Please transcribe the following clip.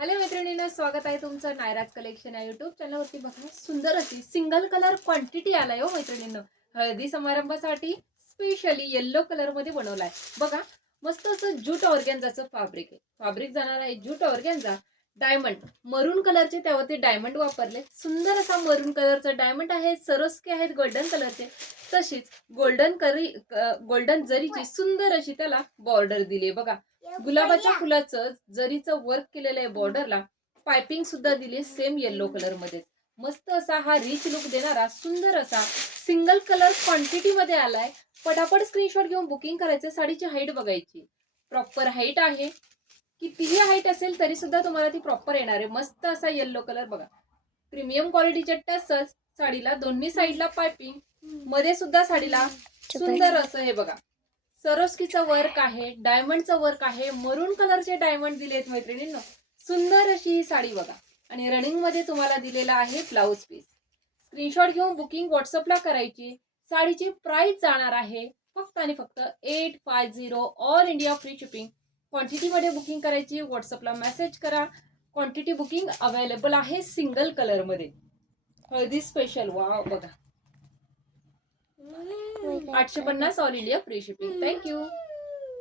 Hello मैत्रिणींनो, स्वागत आहे तुमचं नायराज कलेक्शन या युट्यूब चॅनलवरती. बघा, सुंदर अशी सिंगल कलर क्वांटिटी आलाय हो मैत्रिणींनो. हळदी समारंभासाठी स्पेशली येल्लो कलर मध्ये बनवलाय. बघा, मस्त असं जूट ऑर्गेन्झाचं फॅब्रिक आहे. फॅब्रिक जाणार आहे जूट ऑर्गेन्झा. डायमंड मरून कलरचे, त्यावरती डायमंड वापरले. सुंदर असा मरून कलरचा डायमंड आहे. सरोस्के आहेत गोल्डन कलरचे. तशीच गोल्डन जरीची सुंदर अशी त्याला बॉर्डर दिली. बघा, गुलाबाच्या फुलाचं जरीचं वर्क केलेलं आहे बॉर्डरला. पायपिंग सुद्धा दिली सेम येल्लो कलर मध्ये. मस्त असा हा रिच लुक देणारा सुंदर असा सिंगल कलर क्वांटिटी मध्ये आलाय. पटापट स्क्रीनशॉट घेऊन बुकिंग करायचं. साडीची हाईट बघायची, प्रॉपर हाईट आहे. कितीही हाईट असेल तरी सुद्धा तुम्हाला ती प्रॉपर येणार आहे. मस्त असा येल्लो कलर बघा, प्रीमियम क्वालिटीचे टसल्स साडीला, दोन्ही साईडला पायपिंग, मध्ये सुद्धा साडीला सुंदर असं हे बघा सरोस्कीचं वर्क आहे, डायमंडचं वर्क आहे. मरून कलरचे डायमंड दिलेत मैत्रिणींनो. सुंदर अशी ही साडी बघा. आणि रनिंग मध्ये तुम्हाला दिलेला आहे ब्लाउज पीस. स्क्रीनशॉट घेऊन बुकिंग व्हॉट्सअपला करायची. साडीची प्राइस जाणार आहे फक्त आणि फक्त 850. All India free shipping. Quantity मध्ये बुकिंग करायची. व्हॉट्सअपला मेसेज करा. क्वांटिटी बुकिंग अवेलेबल आहे सिंगल कलर मध्ये. हळदी स्पेशल वाव बघा, 850 all India free shipping. Thank you.